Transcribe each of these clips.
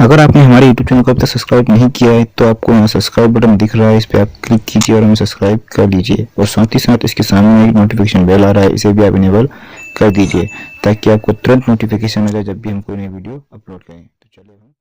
अगर आपने हमारे YouTube चैनल को अब तक सब्सक्राइब नहीं किया है तो आपको यहाँ सब्सक्राइब बटन दिख रहा है, इस पर आप क्लिक कीजिए और हमें सब्सक्राइब कर लीजिए। और साथ ही साथ इसके सामने एक नोटिफिकेशन बेल आ रहा है, इसे भी आप इनेबल कर दीजिए ताकि आपको तुरंत नोटिफिकेशन मिले जब भी हम कोई नई वीडियो अपलोड करें। तो चलिए हम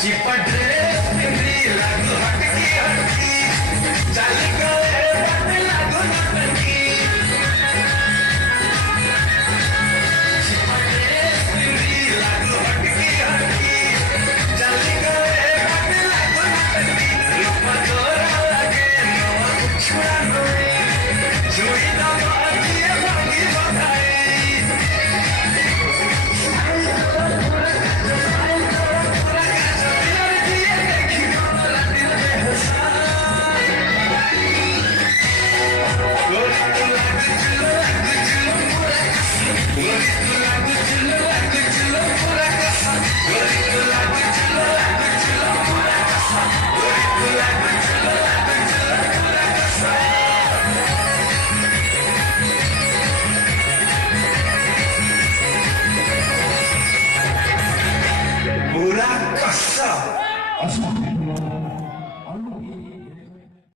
चिपट